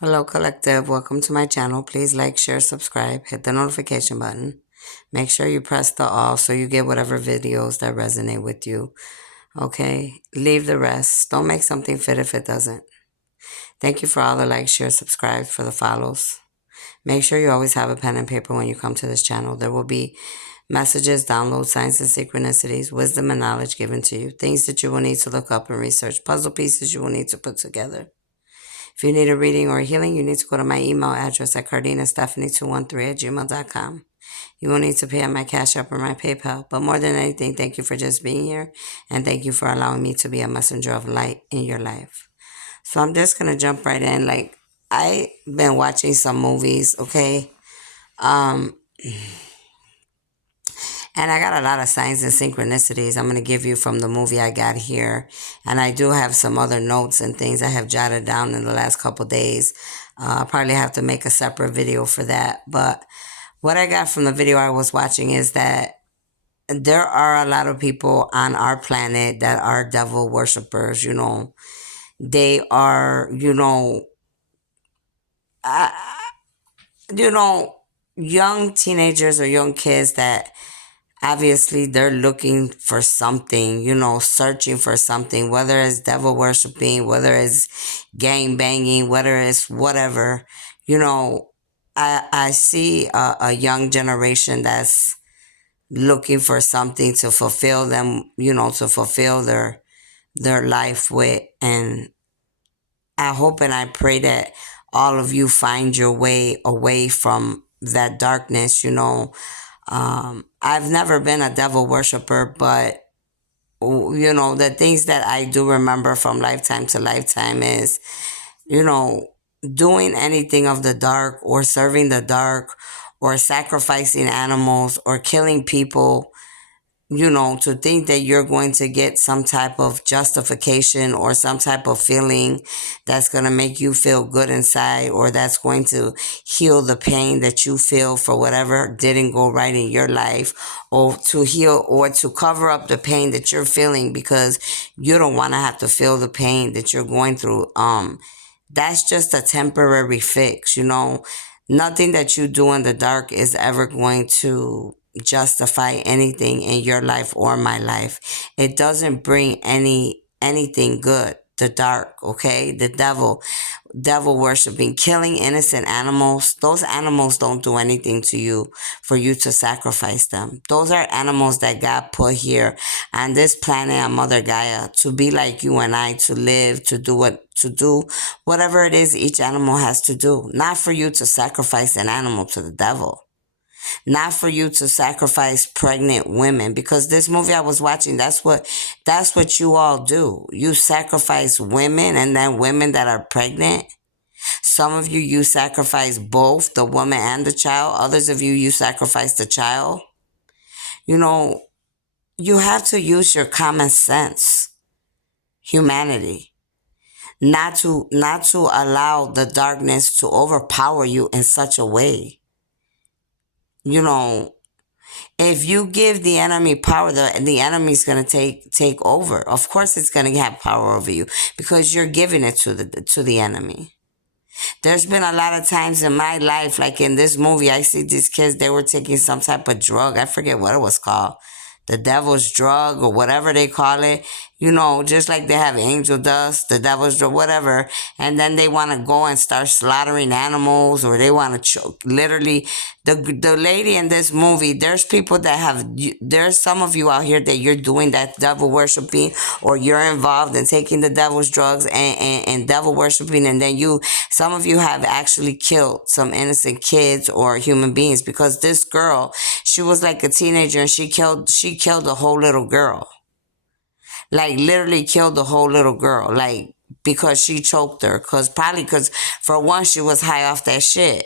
Hello, Collective. Welcome to my channel. Please like, share, subscribe, hit the notification button. Make sure you press the all so you get whatever videos that resonate with you. Okay? Leave the rest. Don't make something fit if it doesn't. Thank you for all the likes, share, subscribe, for the follows. Make sure you always have a pen and paper when you come to this channel. There will be messages, downloads, signs and synchronicities, wisdom and knowledge given to you, things that you will need to look up and research, puzzle pieces you will need to put together. If you need a reading or a healing, you need to go to my email address at cardinastephanie213@gmail.com. You will need to pay on my Cash App or my PayPal. But more than anything, thank you for just being here. And thank you for allowing me to be a messenger of light in your life. So I'm just going to jump right in. I've been watching some movies, okay? Um, And I got a lot of signs and synchronicities I'm going to give you from the movie I got here. And I do have some other notes and things I have jotted down in the last couple days. I'll probably have to make a separate video for that. But what I got from the video I was watching is that there are a lot of people on our planet that are devil worshippers, They are, uh, you know, young teenagers or young kids that obviously they're looking for something, searching for something, whether it's devil worshiping, whether it's gang banging, whether it's whatever. I see a young generation that's looking for something to fulfill them, to fulfill their life with. And I hope and I pray that all of you find your way away from that darkness. I've never been a devil worshiper, but the things that I do remember from lifetime to lifetime is, you know, doing anything of the dark or serving the dark or sacrificing animals or killing people, to think that you're going to get some type of justification or some type of feeling that's going to make you feel good inside, or that's going to heal the pain that you feel for whatever didn't go right in your life, or to heal or to cover up the pain that you're feeling because you don't want to have to feel the pain that you're going through. That's just a temporary fix. Nothing that you do in the dark is ever going to justify anything in your life or my life. It doesn't bring anything good. The dark, okay? The devil worshiping, killing innocent animals. Those animals don't do anything to you for you to sacrifice them. Those are animals that God put here on this planet, on Mother Gaia, to be like you and I, to live, to do whatever it is each animal has to do. Not for you to sacrifice an animal to the devil. Not for you to sacrifice pregnant women, because this movie I was watching, that's what you all do. You sacrifice women, and then women that are pregnant. Some of you sacrifice both the woman and the child. Others of you sacrifice the child. You have to use your common sense, humanity, not to allow the darkness to overpower you in such a way. If you give the enemy power, the enemy's going to take over. Of course it's going to have power over you because you're giving it to the enemy. There's been a lot of times in my life, like in this movie, I see these kids, they were taking some type of drug. I forget what it was called. The devil's drug or whatever they call it. Just like they have angel dust, the devil's drug, whatever. And then they want to go and start slaughtering animals, or they want to choke. Literally, the lady in this movie, there's people that there's some of you out here that you're doing that devil worshiping, or you're involved in taking the devil's drugs and devil worshiping, and then some of you have actually killed some innocent kids or human beings, because this girl, she was like a teenager and she killed a whole little girl. Like literally killed the whole little girl, like because she choked her. Because for one, she was high off that shit.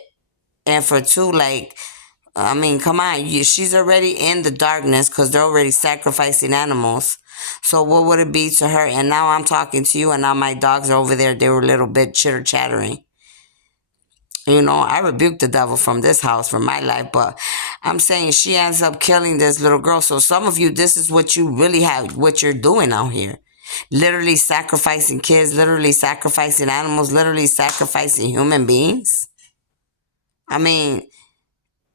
And for two, come on, she's already in the darkness because they're already sacrificing animals. So what would it be to her? And now I'm talking to you, and now my dogs are over there. They were a little bit chitter-chattering. I rebuked the devil from this house, from my life, but I'm saying she ends up killing this little girl. So some of you, this is what you really have, what you're doing out here. literally sacrificing kids, literally sacrificing animals, literally sacrificing human beings. I mean,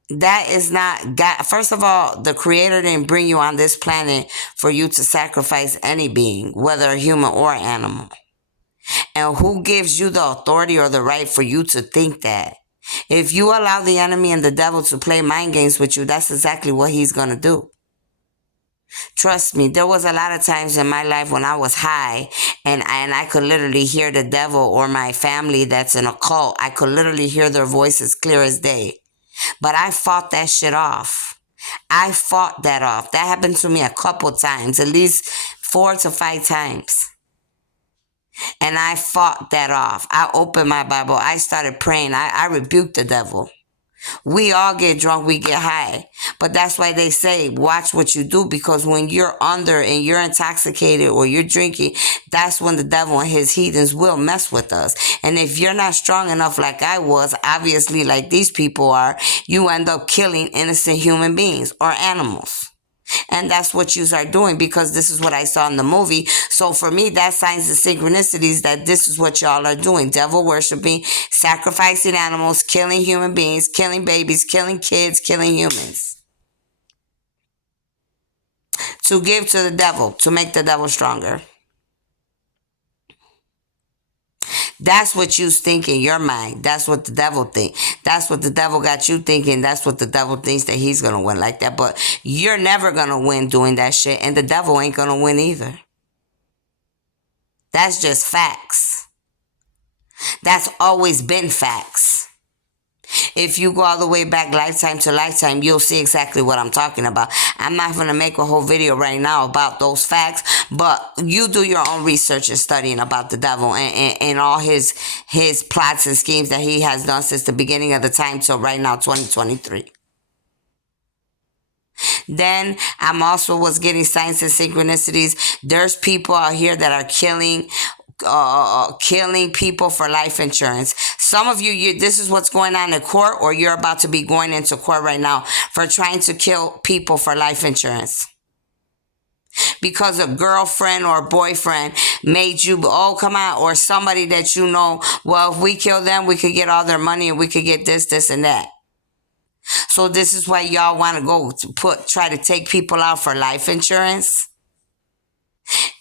that is not God. First of all, the Creator didn't bring you on this planet for you to sacrifice any being, whether a human or animal. And who gives you the authority or the right for you to think that? If you allow the enemy and the devil to play mind games with you, that's exactly what he's going to do. Trust me, there was a lot of times in my life when I was high and I could literally hear the devil or my family that's in a cult. I could literally hear their voices clear as day. But I fought that shit off. I fought that off. That happened to me a couple times, at least 4 to 5 times. And I fought that off. I opened my Bible. I started praying. I rebuked the devil. We all get drunk, we get high. But that's why they say, watch what you do, because when you're under and you're intoxicated or you're drinking, that's when the devil and his heathens will mess with us. And if you're not strong enough like I was, obviously like these people are, you end up killing innocent human beings or animals. And that's what you are doing, because this is what I saw in the movie. So for me, that's signs and synchronicities that this is what y'all are doing. Devil worshiping, sacrificing animals, killing human beings, killing babies, killing kids, killing humans. To give to the devil, to make the devil stronger. That's what you think in your mind. That's what the devil think. That's what the devil got you thinking. That's what the devil thinks that he's going to win like that. But you're never going to win doing that shit. And the devil ain't going to win either. That's just facts. That's always been facts. If you go all the way back lifetime to lifetime, you'll see exactly what I'm talking about. I'm not going to make a whole video right now about those facts, but you do your own research and studying about the devil and all his plots and schemes that he has done since the beginning of the time till right now, 2023. Then I'm also was getting signs and synchronicities. There's people out here that are killing people for life insurance. Some of you, this is what's going on in court, or you're about to be going into court right now for trying to kill people for life insurance. Because a girlfriend or boyfriend made you, oh, come on, or somebody that you know, well, if we kill them, we could get all their money and we could get this, and that. So this is why y'all want to go to try to take people out for life insurance.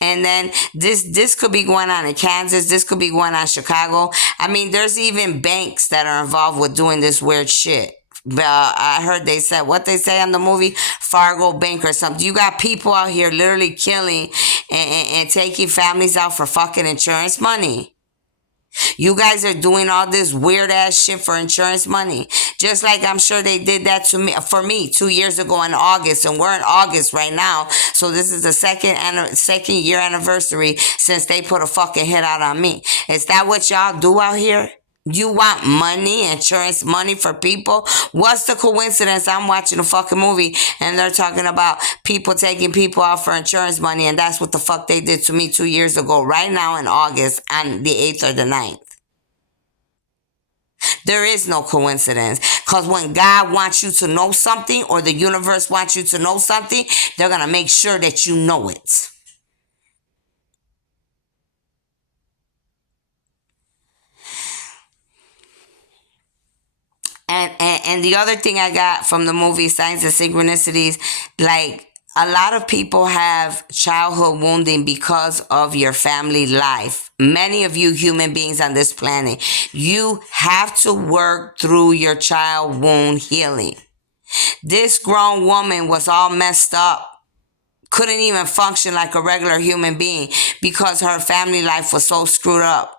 And then this could be going on in Kansas. This could be going on in Chicago. I mean, there's even banks that are involved with doing this weird shit. I heard they said, what they say on the movie, Fargo Bank or something. You got people out here literally killing and taking families out for fucking insurance money. You guys are doing all this weird ass shit for insurance money. Just like I'm sure they did that to me, for me 2 years ago in August, and we're in August right now. So this is the second year anniversary since they put a fucking hit out on me. Is that what y'all do out here? You want money, insurance money for people? What's the coincidence? I'm watching a fucking movie and they're talking about people taking people out for insurance money, and that's what the fuck they did to me 2 years ago, right now in August on the 8th or the 9th. There is no coincidence, because when God wants you to know something, or the universe wants you to know something, they're going to make sure that you know it. And the other thing I got from the movie Signs and Synchronicities, like, a lot of people have childhood wounding because of your family life. Many of you human beings on this planet, you have to work through your child wound healing. This grown woman was all messed up, couldn't even function like a regular human being because her family life was so screwed up.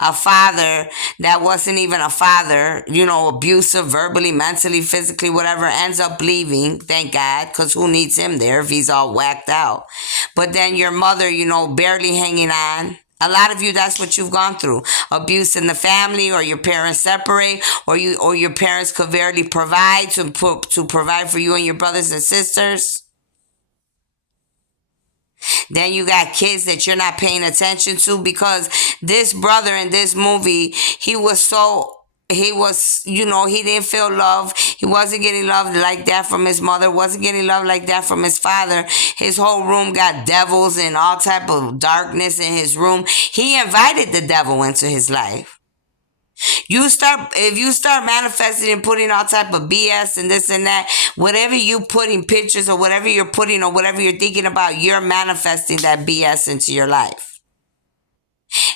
A father that wasn't even a father, abusive, verbally, mentally, physically, whatever, ends up leaving, thank God, because who needs him there if he's all whacked out? But then your mother, barely hanging on. A lot of you, that's what you've gone through. Abuse in the family, or your parents separate, or your parents could barely provide to provide for you and your brothers and sisters. Then you got kids that you're not paying attention to, because this brother in this movie, he was so he was, he didn't feel love. He wasn't getting love like that from his mother, wasn't getting love like that from his father. His whole room got devils and all type of darkness in his room. He invited the devil into his life. If you start manifesting and putting all type of BS and this and that, whatever you putting pictures or whatever you're putting or whatever you're thinking about, you're manifesting that BS into your life.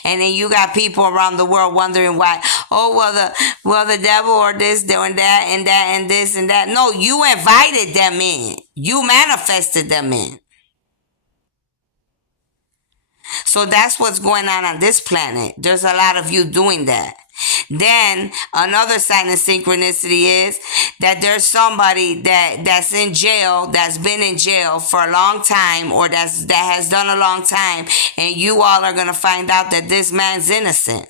And then you got people around the world wondering why, the devil or this, doing that and that and this and that. No, you invited them in. You manifested them in. So that's what's going on this planet. There's a lot of you doing that. Then another sign of synchronicity is that there's somebody that's in jail, that's been in jail for a long time, or that has done a long time, and you all are going to find out that this man's innocent.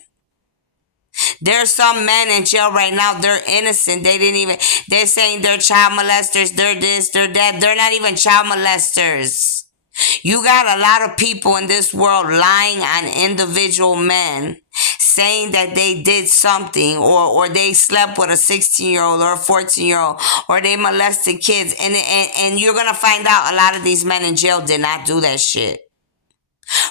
There's some men in jail right now, they're innocent. They're saying they're child molesters, they're this, they're that. They're not even child molesters. You got a lot of people in this world lying on individual men, saying that they did something, or they slept with a 16-year-old or a 14-year-old, or they molested kids. And you're going to find out a lot of these men in jail did not do that shit.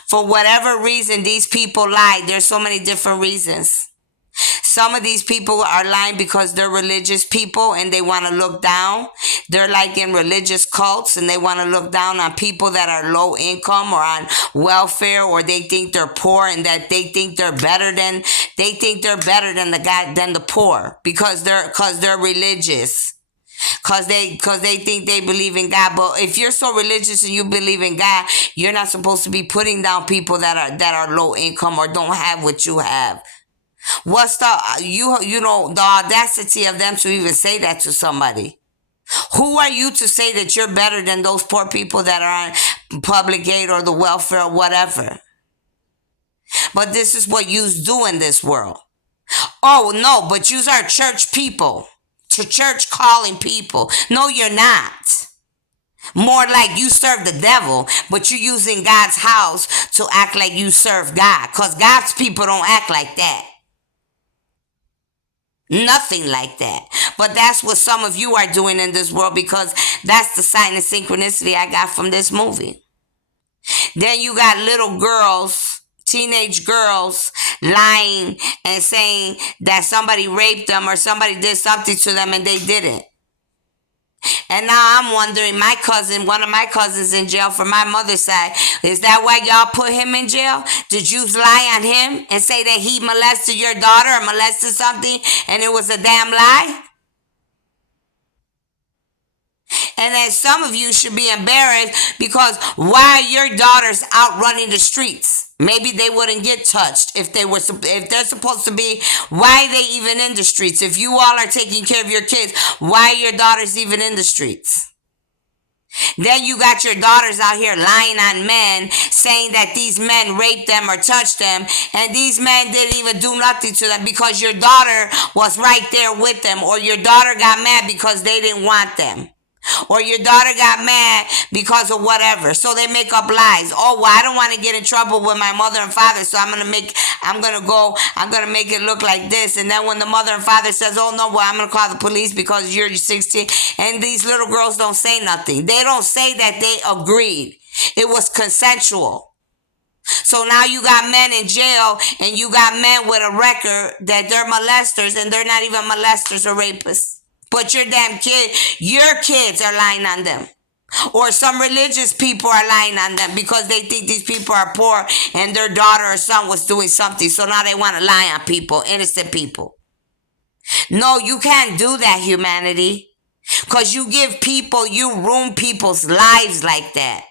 For whatever reason, these people lied. There's so many different reasons. Some of these people are lying because they're religious people and they want to look down. They're like in religious cults and they want to look down on people that are low income or on welfare, or they think they're poor and that they think they're better than the poor because they're religious. Cause they think they believe in God. But if you're so religious and you believe in God, you're not supposed to be putting down people that are low income or don't have what you have. What's the audacity of them to even say that to somebody? Who are you to say that you're better than those poor people that are on public aid or the welfare or whatever? But this is what you do in this world. Oh no, but you are church people, to church calling people. No, you're not. More like you serve the devil, but you're using God's house to act like you serve God, because God's people don't act like that. Nothing like that. But that's what some of you are doing in this world, because that's the sign of synchronicity I got from this movie. Then you got little girls, teenage girls, lying and saying that somebody raped them or somebody did something to them and they didn't. And now I'm wondering, one of my cousins in jail from my mother's side, is that why y'all put him in jail? Did you lie on him and say that he molested your daughter or molested something and it was a damn lie? And then some of you should be embarrassed, because why are your daughters out running the streets? Maybe they wouldn't get touched if they're supposed to be. Why are they even in the streets? If you all are taking care of your kids, why are your daughters even in the streets? Then you got your daughters out here lying on men, saying that these men raped them or touched them, and these men didn't even do nothing to them because your daughter was right there with them, or your daughter got mad because they didn't want them. Or your daughter got mad because of whatever. So they make up lies. Oh, well, I don't want to get in trouble with my mother and father, so I'm gonna make it look like this. And then when the mother and father says, oh no, well, I'm gonna call the police because you're 16. And these little girls don't say nothing. They don't say that they agreed. It was consensual. So now you got men in jail, and you got men with a record that they're molesters, and they're not even molesters or rapists. But your kids are lying on them. Or some religious people are lying on them because they think these people are poor and their daughter or son was doing something. So now they want to lie on people, innocent people. No, you can't do that, humanity. Because you ruin people's lives like that.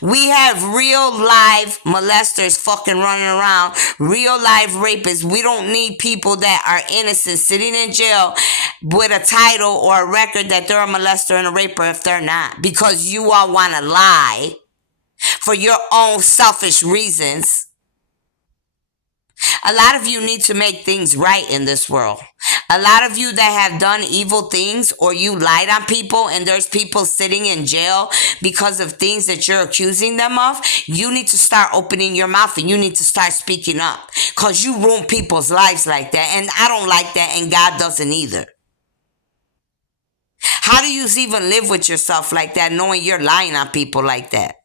We have real live molesters fucking running around, real live rapists. We don't need people that are innocent sitting in jail with a title or a record that they're a molester and a raper if they're not, because you all want to lie for your own selfish reasons. A lot of you need to make things right in this world. A lot of you that have done evil things or you lied on people and there's people sitting in jail because of things that you're accusing them of, you need to start opening your mouth and you need to start speaking up because you ruin people's lives like that. And I don't like that, and God doesn't either. How do you even live with yourself like that, knowing you're lying on people like that?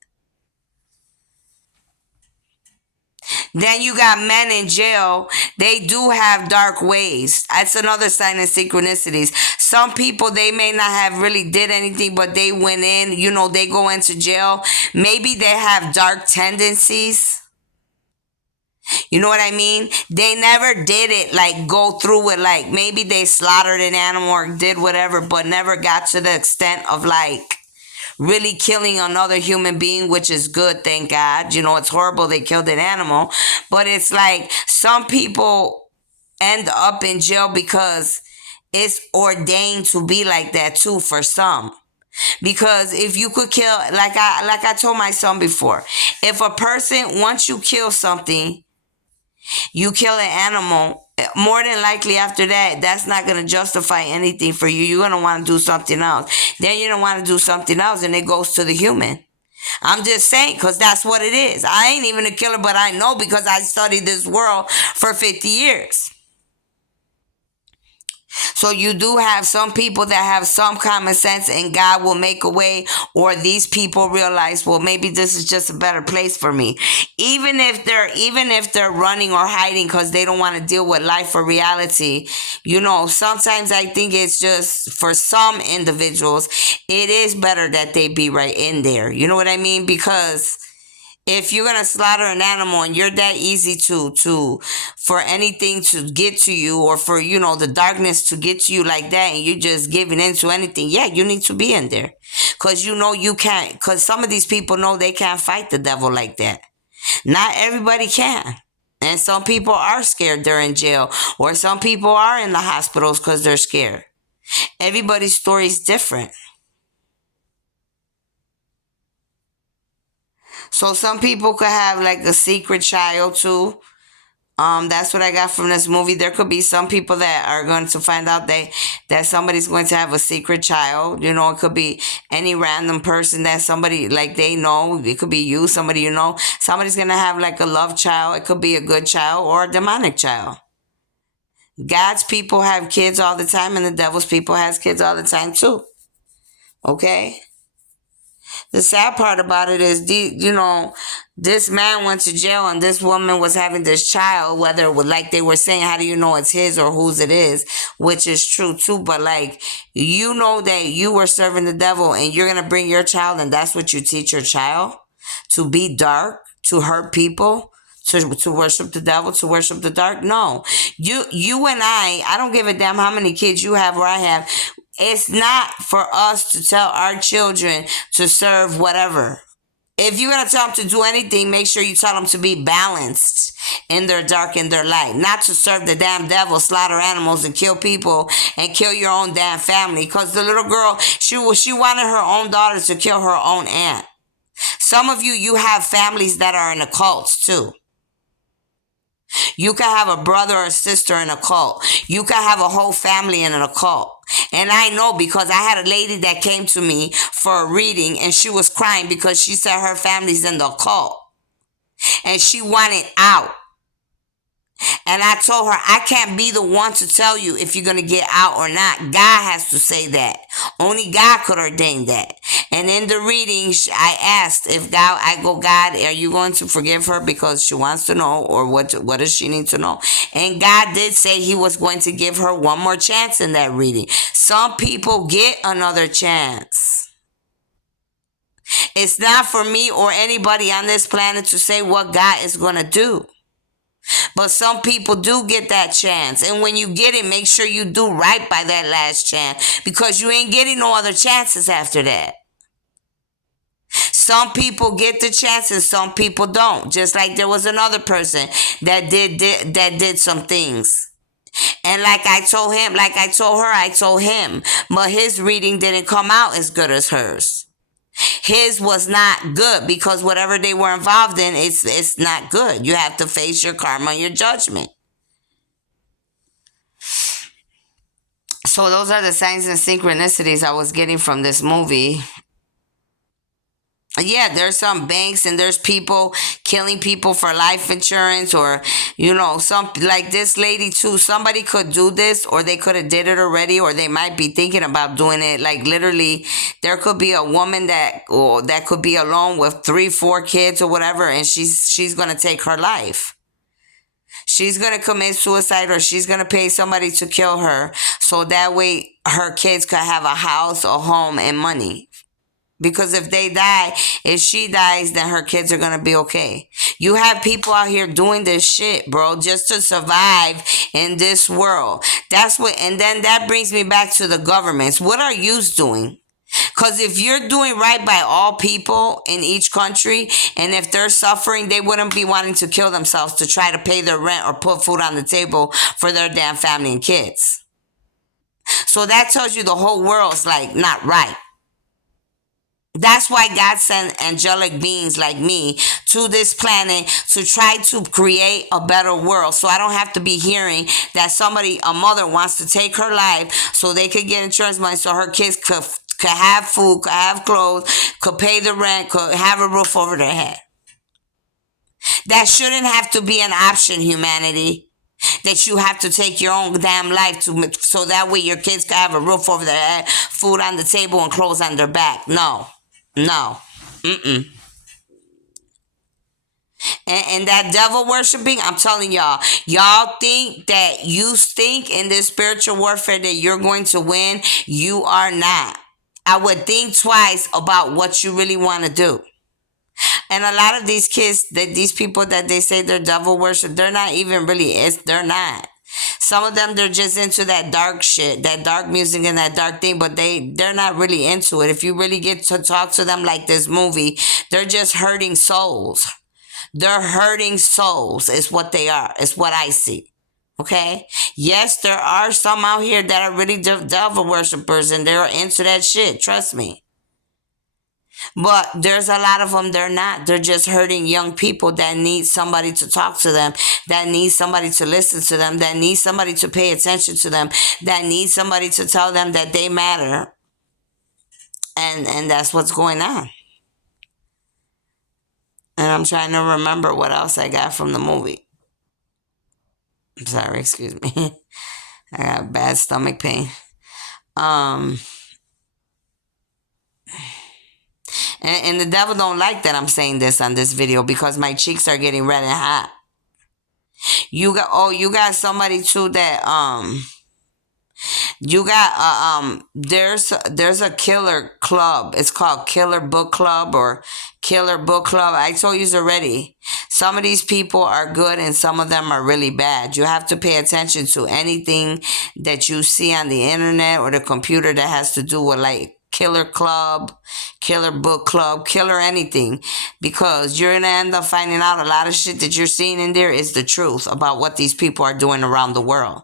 Then you got men in jail. They do have dark ways. That's another sign of synchronicities. Some people, they may not have really did anything, but they went in, they go into jail. Maybe they have dark tendencies. You know what I mean? They never did it, like go through it, like maybe they slaughtered an animal or did whatever, but never got to the extent of like really killing another human being, which is good, thank God. It's horrible they killed an animal, but it's like some people end up in jail because it's ordained to be like that too for some. Because if you could kill, like I told my son before, if a person, once you kill something, you kill an animal, more than likely after that, that's not going to justify anything for you. You're going to want to do something else. Then you don't want to do something else, and it goes to the human. I'm just saying, because that's what it is. I ain't even a killer, but I know because I studied this world for 50 years. So you do have some people that have some common sense and God will make a way, or these people realize, well, maybe this is just a better place for me. Even if they're running or hiding because they don't want to deal with life or reality, sometimes I think it's just for some individuals, it is better that they be right in there. You know what I mean? Because if you're gonna slaughter an animal and you're that easy to for anything to get to you, or for the darkness to get to you like that, and you're just giving in to anything, yeah, you need to be in there, because you can't, because some of these people know they can't fight the devil like that. Not everybody can. And some people are scared they're in jail, or some people are in the hospitals because they're scared. Everybody's story is different. So some people could have like a secret child too. That's what I got from this movie. There could be some people that are going to find out that somebody's going to have a secret child. It could be any random person that somebody like they know. It could be you, somebody you know. Somebody's gonna have like a love child. It could be a good child or a demonic child. God's people have kids all the time, and the devil's people has kids all the time too. Okay? The sad part about it is, this man went to jail and this woman was having this child, whether it was like they were saying, how do you know it's his or whose it is, which is true too. But like, that you were serving the devil and you're going to bring your child, and that's what you teach your child, to be dark, to hurt people, to worship the devil, to worship the dark. No, you and I don't give a damn how many kids you have or I have. It's not for us to tell our children to serve whatever. If you're going to tell them to do anything, make sure you tell them to be balanced in their dark and their light. Not to serve the damn devil, slaughter animals, and kill people, and kill your own damn family. Because the little girl, she wanted her own daughter to kill her own aunt. Some of you have families that are in occults too. You can have a brother or sister in a cult. You can have a whole family in an occult. And I know, because I had a lady that came to me for a reading and she was crying because she said her family's in the occult and she wanted out. And I told her, I can't be the one to tell you if you're going to get out or not. God has to say that. Only God could ordain that. And in the reading, I asked if God, are you going to forgive her because she wants to know, or what does she need to know? And God did say he was going to give her one more chance in that reading. Some people get another chance. It's not for me or anybody on this planet to say what God is going to do. But some people do get that chance. And when you get it, make sure you do right by that last chance, because you ain't getting no other chances after that. Some people get the chances, some people don't. Just like there was another person that did some things. And like I told him, like I told her, I told him, but his reading didn't come out as good as hers. His was not good because whatever they were involved in, it's not good. You have to face your karma and your judgment. So those are the signs and synchronicities I was getting from this movie. Yeah, there's some banks and there's people killing people for life insurance, or some like this lady too. Somebody could do this, or they could have did it already, or they might be thinking about doing it. Like literally, there could be a woman that could be alone with 3 4 kids or whatever, and she's gonna take her life. She's gonna commit suicide, or she's gonna pay somebody to kill her, so that way her kids could have a house, a home, and money. Because if she dies, then her kids are gonna be okay. You have people out here doing this shit, bro, just to survive in this world. And then that brings me back to the governments. What are you doing? Because if you're doing right by all people in each country, and if they're suffering, they wouldn't be wanting to kill themselves to try to pay their rent or put food on the table for their damn family and kids. So that tells you the whole world's like not right. That's why God sent angelic beings like me to this planet to try to create a better world. So I don't have to be hearing that a mother wants to take her life so they could get insurance money so her kids could have food, could have clothes, could pay the rent, could have a roof over their head. That shouldn't have to be an option, humanity. That you have to take your own damn life so that way your kids can have a roof over their head, food on the table, and clothes on their back. No. No. Mm-mm. And that devil worshiping, I'm telling y'all think that you think in this spiritual warfare that you're going to win. You are not. I would think twice about what you really want to do. And a lot of these kids, these people that they say they're devil worship, they're not even really, they're not. Some of them, they're just into that dark shit, that dark music and that dark thing, but they're not really into it. If you really get to talk to them like this movie, they're just hurting souls. They're hurting souls is what they are. It's what I see. Okay? Yes, there are some out here that are really devil worshippers and they're into that shit. Trust me. But there's a lot of them, they're not. They're just hurting young people that need somebody to talk to them, that need somebody to listen to them, that need somebody to pay attention to them, that need somebody to tell them that they matter. And that's what's going on. And I'm trying to remember what else I got from the movie. I'm sorry, excuse me. I got bad stomach pain. And the devil don't like that I'm saying this on this video because my cheeks are getting red and hot. You got somebody too that you got there's a killer club. It's called Killer Book Club or Killer Book Club. I told you already. Some of these people are good and some of them are really bad. You have to pay attention to anything that you see on the internet or the computer that has to do with like Killer Club, Killer Book Club, Killer anything, because you're going to end up finding out a lot of shit that you're seeing in there is the truth about what these people are doing around the world.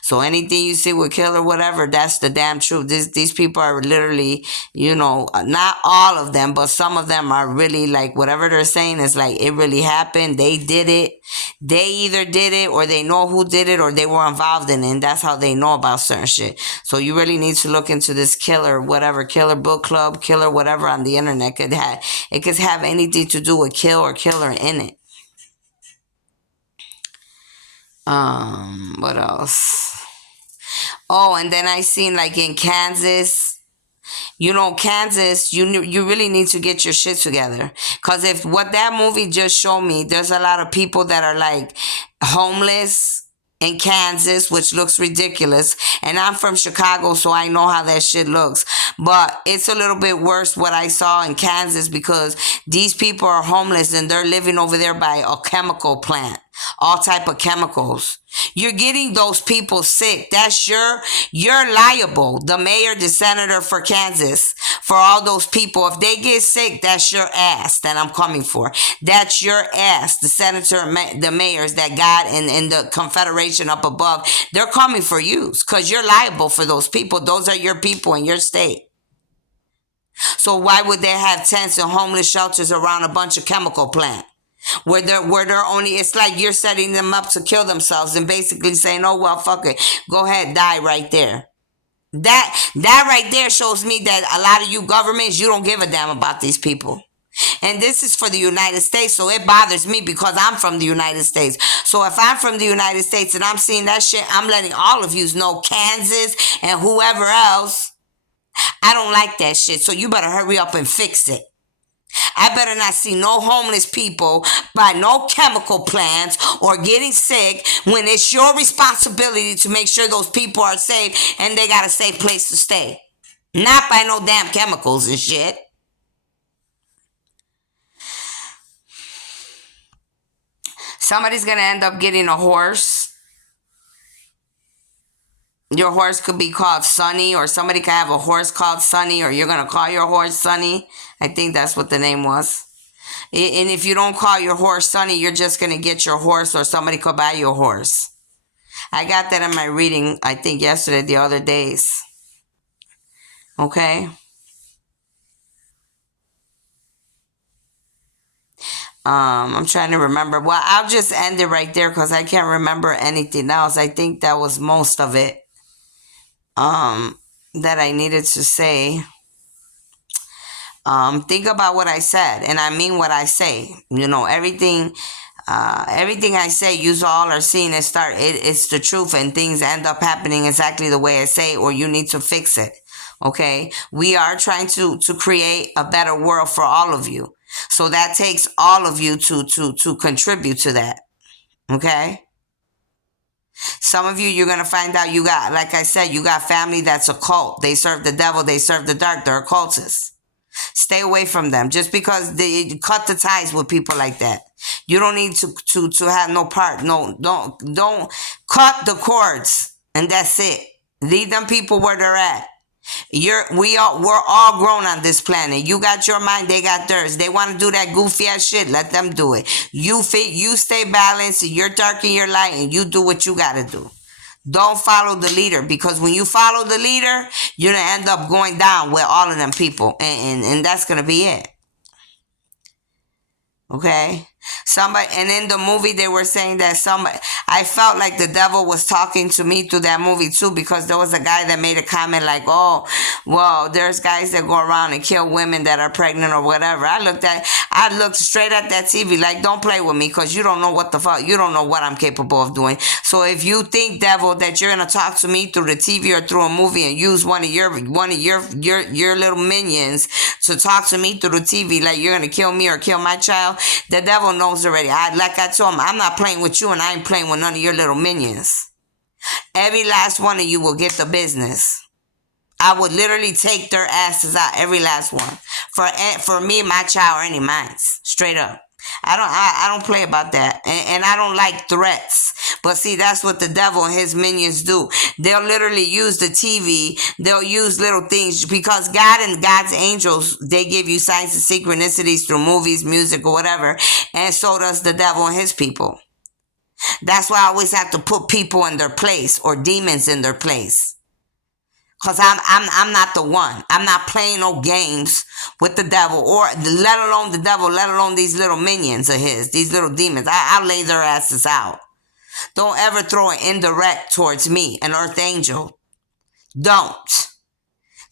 So anything you see with Killer whatever, that's the damn truth. These people are literally, not all of them, but some of them are really like whatever they're saying is like it really happened. They did it. They either did it or they know who did it or they were involved in it. And that's how they know about certain shit. So you really need to look into this Killer Book Club, Killer whatever on the internet. It could have anything to do with kill or killer in it. What else? Oh, and then I seen like in Kansas, Kansas, you really need to get your shit together. Cause if what that movie just showed me, there's a lot of people that are like homeless in Kansas, which looks ridiculous. And I'm from Chicago, so I know how that shit looks. But it's a little bit worse what I saw in Kansas because these people are homeless and they're living over there by a chemical plant. All type of chemicals. You're getting those people sick. You're liable. The mayor, the senator for Kansas, for all those people. If they get sick, that's your ass that I'm coming for. That's your ass. The senator, the mayors that got in the confederation up above, they're coming for you because you're liable for those people. Those are your people in your state. So why would they have tents and homeless shelters around a bunch of chemical plants? Where they're only, it's like you're setting them up to kill themselves and basically saying, oh, well, fuck it. Go ahead, die right there. That right there shows me that a lot of you governments, you don't give a damn about these people. And this is for the United States, so it bothers me because I'm from the United States. So if I'm from the United States and I'm seeing that shit, I'm letting all of you know, Kansas and whoever else, I don't like that shit. So you better hurry up and fix it. I better not see no homeless people by no chemical plants or getting sick when it's your responsibility to make sure those people are safe and they got a safe place to stay. Not by no damn chemicals and shit. Somebody's gonna end up getting a horse. Your horse could be called Sunny, or somebody could have a horse called Sunny, or you're gonna call your horse Sunny. I think that's what the name was. And if you don't call your horse Sunny, you're just gonna get your horse, or somebody could buy your horse. I got that in my reading, I think yesterday, the other days. Okay? I'm trying to remember. Well, I'll just end it right there because I can't remember anything else. I think that was most of it that I needed to say. Think about what I said, and I mean what I say. You know, everything I say, you all are seeing it start. It's the truth, and things end up happening exactly the way I say, or you need to fix it. Okay, we are trying to create a better world for all of you, so that takes all of you to contribute to that. Okay. Some of you, you're going to find out you got, like I said, you got family that's a cult. They serve the devil. They serve the dark. They're occultists. Stay away from them. Just because they cut the ties with people like that. You don't need to have no part. No, don't cut the cords, and that's it. Leave them people where they're at. We're all grown on this planet. You got your mind, they got theirs. They want to do that goofy ass shit, let them do it. You stay balanced, you're dark and you're light, and you do what you gotta do. Don't follow the leader, because when you follow the leader, you're gonna end up going down with all of them people, and that's gonna be it. Okay? Somebody, and in the movie they were saying that I felt like the devil was talking to me through that movie too, because there was a guy that made a comment like, oh, well, there's guys that go around and kill women that are pregnant or whatever. I looked straight at that TV like, don't play with me, because you don't know what the fuck, you don't know what I'm capable of doing. So if you think, devil, that you're gonna talk to me through the TV or through a movie and use one of your little minions to talk to me through the TV like you're gonna kill me or kill my child, the devil knows already. Like I told him, I'm not playing with you, and I ain't playing with none of your little minions. Every last one of you will get the business. I would literally take their asses out, every last one. For me, my child, or any mine. Straight up. I don't play about that. And I don't like threats. But see, that's what the devil and his minions do. They'll literally use the TV. They'll use little things, because God and God's angels, they give you signs and synchronicities through movies, music, or whatever. And so does the devil and his people. That's why I always have to put people in their place, or demons in their place. Because I'm not the one. I'm not playing no games with the devil, or let alone the devil, let alone these little minions of his, these little demons. I'll lay their asses out. Don't ever throw an indirect towards me, an earth angel. Don't.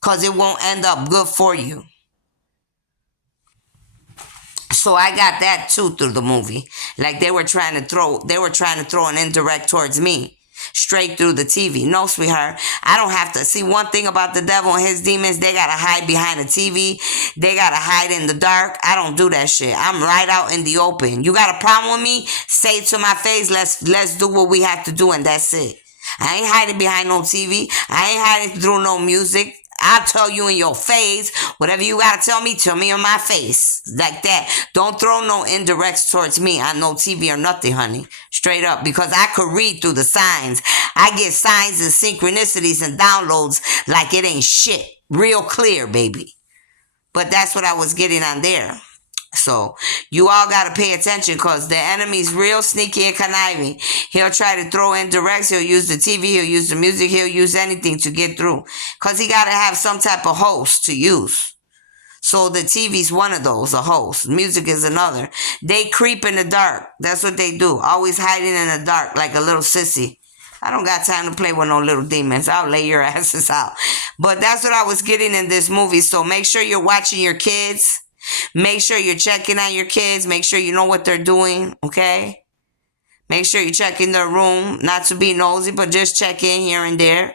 Because it won't end up good for you. So I got that too through the movie. Like they were trying to throw an indirect towards me. Straight through the TV. No, sweetheart. I don't have to. See, one thing about the devil and his demons, they gotta hide behind the TV. They gotta hide in the dark. I don't do that shit. I'm right out in the open. You got a problem with me? Say it to my face. Let's do what we have to do, and that's it. I ain't hiding behind no TV. I ain't hiding through no music. I'll tell you in your face. Whatever you gotta tell me in my face. Like that. Don't throw no indirects towards me on no TV or nothing, honey. Straight up. Because I could read through the signs. I get signs and synchronicities and downloads like it ain't shit. Real clear, baby. But that's what I was getting on there. So you all got to pay attention, because the enemy's real sneaky and conniving. He'll try to throw in directs. He'll use the TV. He'll use the music. He'll use anything to get through, because he got to have some type of host to use. So the TV's one of those, a host. Music is another. They creep in the dark. That's what they do. Always hiding in the dark like a little sissy. I don't got time to play with no little demons. I'll lay your asses out. But that's what I was getting in this movie. So make sure you're watching your kids. Make sure you're checking on your kids. Make sure you know what they're doing, okay? Make sure you check in their room. Not to be nosy, but just check in here and there.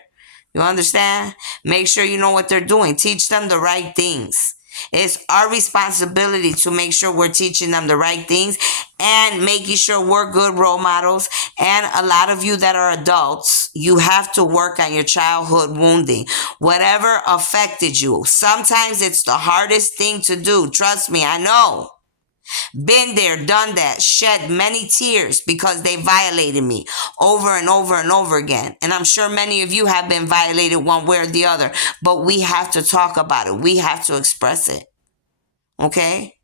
You understand? Make sure you know what they're doing. Teach them the right things. It's our responsibility to make sure we're teaching them the right things and making sure we're good role models. And a lot of you that are adults, you have to work on your childhood wounding. Whatever affected you. Sometimes it's the hardest thing to do. Trust me, I know. Been there, done that, shed many tears because they violated me over and over and over again. And I'm sure many of you have been violated one way or the other, but we have to talk about it. We have to express it. Okay?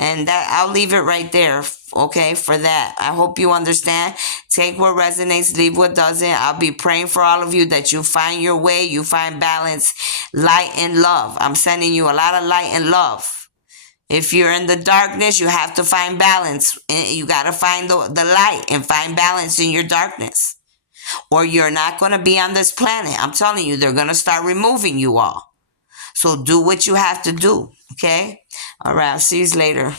And that I'll leave it right there, okay, for that. I hope you understand. Take what resonates, leave what doesn't. I'll be praying for all of you that you find your way, you find balance, light, and love. I'm sending you a lot of light and love. If you're in the darkness, you have to find balance. You got to find the light and find balance in your darkness. Or you're not going to be on this planet. I'm telling you, they're going to start removing you all. So do what you have to do, okay? All right, I'll see you later.